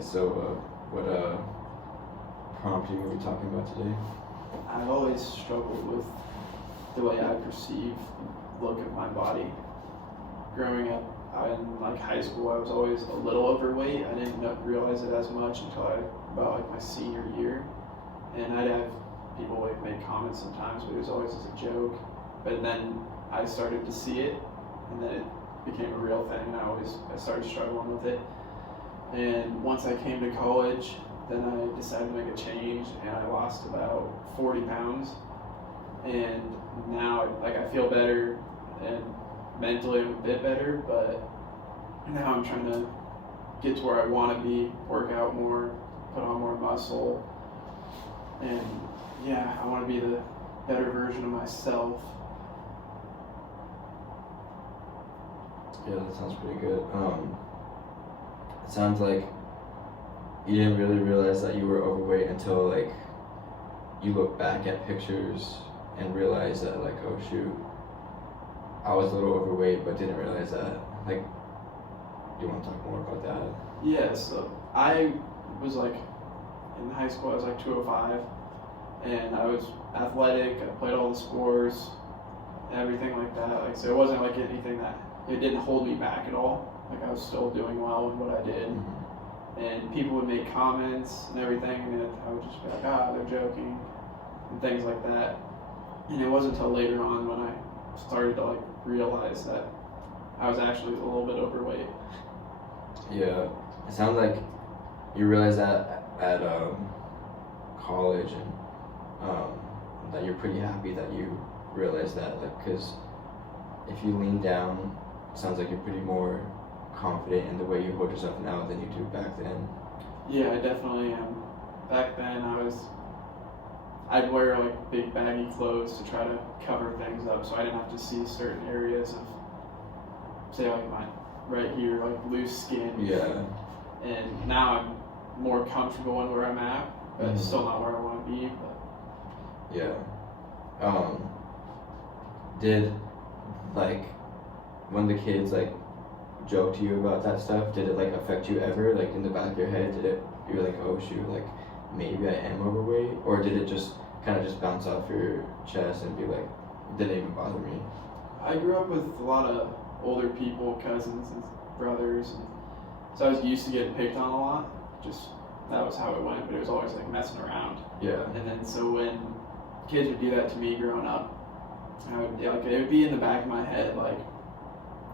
So what prompt are you going to be talking about today? I've always struggled with the way I perceive look of my body. Growing up in like high school, I was always a little overweight. I didn't realize it as much until about like my senior year, and I'd have people like make comments sometimes, but it was always as a joke. But then I started to see it, and then it became a real thing, and I started struggling with it. And once I came to college, then I decided to make a change, and I lost about 40 pounds. And now I feel better, and mentally I'm a bit better, but now I'm trying to get to where I want to be, work out more, put on more muscle, and yeah, I want to be the better version of myself. Yeah, that sounds pretty good. It sounds like you didn't really realize that you were overweight until like you look back at pictures and realize that like, oh shoot, I was a little overweight but didn't realize that. Like, do you want to talk more about that? Yeah, so I was like, in high school I was like 205, and I was athletic, I played all the sports, everything like that. Like, so it wasn't like anything that, it didn't hold me back at all. Like, I was still doing well in what I did. Mm-hmm. And people would make comments and everything, and I would just be like, they're joking, and things like that. And it wasn't until later on when I started to like realize that I was actually a little bit overweight. Yeah, it sounds like you realized that at college, and that you're pretty happy that you realized that, like, because if you lean down, it sounds like you're pretty more confident in the way you hold yourself now than you do back then. Yeah, I definitely am. Back then I'd wear like big baggy clothes to try to cover things up so I didn't have to see certain areas of, say, like my right here, like loose skin. Yeah. And now I'm more comfortable in where I'm at, but still not where I want to be. But yeah. Did like when the kids like joke to you about that stuff, did it like affect you ever? Like in the back of your head, you were like, oh shoot, like maybe I am overweight? Or did it just kind of just bounce off your chest and be like, it didn't even bother me? I grew up with a lot of older people, cousins and brothers, and so I was used to getting picked on a lot. Just that was how it went, but it was always like messing around. Yeah. And then so when kids would do that to me growing up, it would be in the back of my head, like,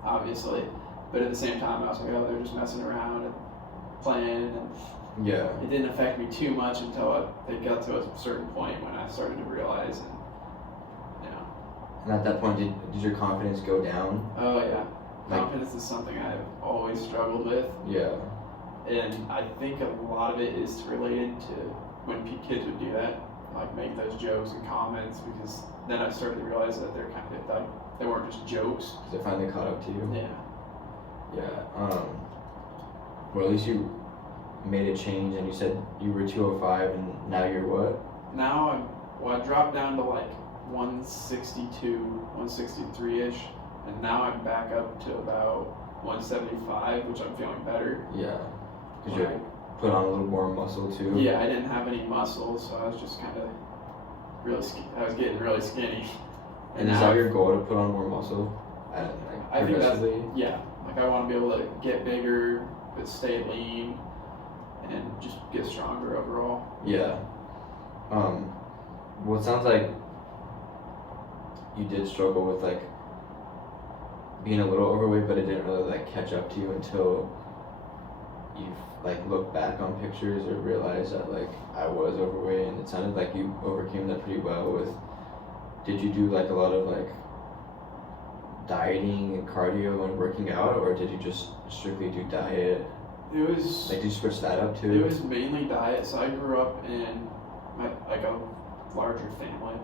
obviously, but at the same time I was like, they're just messing around and playing, and yeah, it didn't affect me too much until it got to a certain point when I started to realize, and And at that point, did your confidence go down? Oh yeah, confidence is something I've always struggled with. Yeah. And I think a lot of it is related to when kids would do that, like make those jokes and comments, because then I started to realize that they're kind of like, they weren't just jokes. Because it finally caught up to you? Yeah. Yeah. Well, at least you made a change, and you said you were 205, and now you're what? Now I dropped down to like 162, 163-ish, and now I'm back up to about 175, which I'm feeling better. Yeah. Because you put on a little more muscle too. Yeah, I didn't have any muscle, so I was just kind of I was getting really skinny. And is that your goal, to put on more muscle? I think that's, yeah. Like, I want to be able to get bigger, but stay lean, and just get stronger overall. Yeah. Well, it sounds like you did struggle with like being a little overweight, but it didn't really like catch up to you until you've like looked back on pictures or realized that like I was overweight, and it sounded like you overcame that pretty well with, did you do like a lot of like dieting and cardio and working out, or did you just strictly do diet? It was like, did you switch that up too? It was mainly diet. So I grew up in a larger family.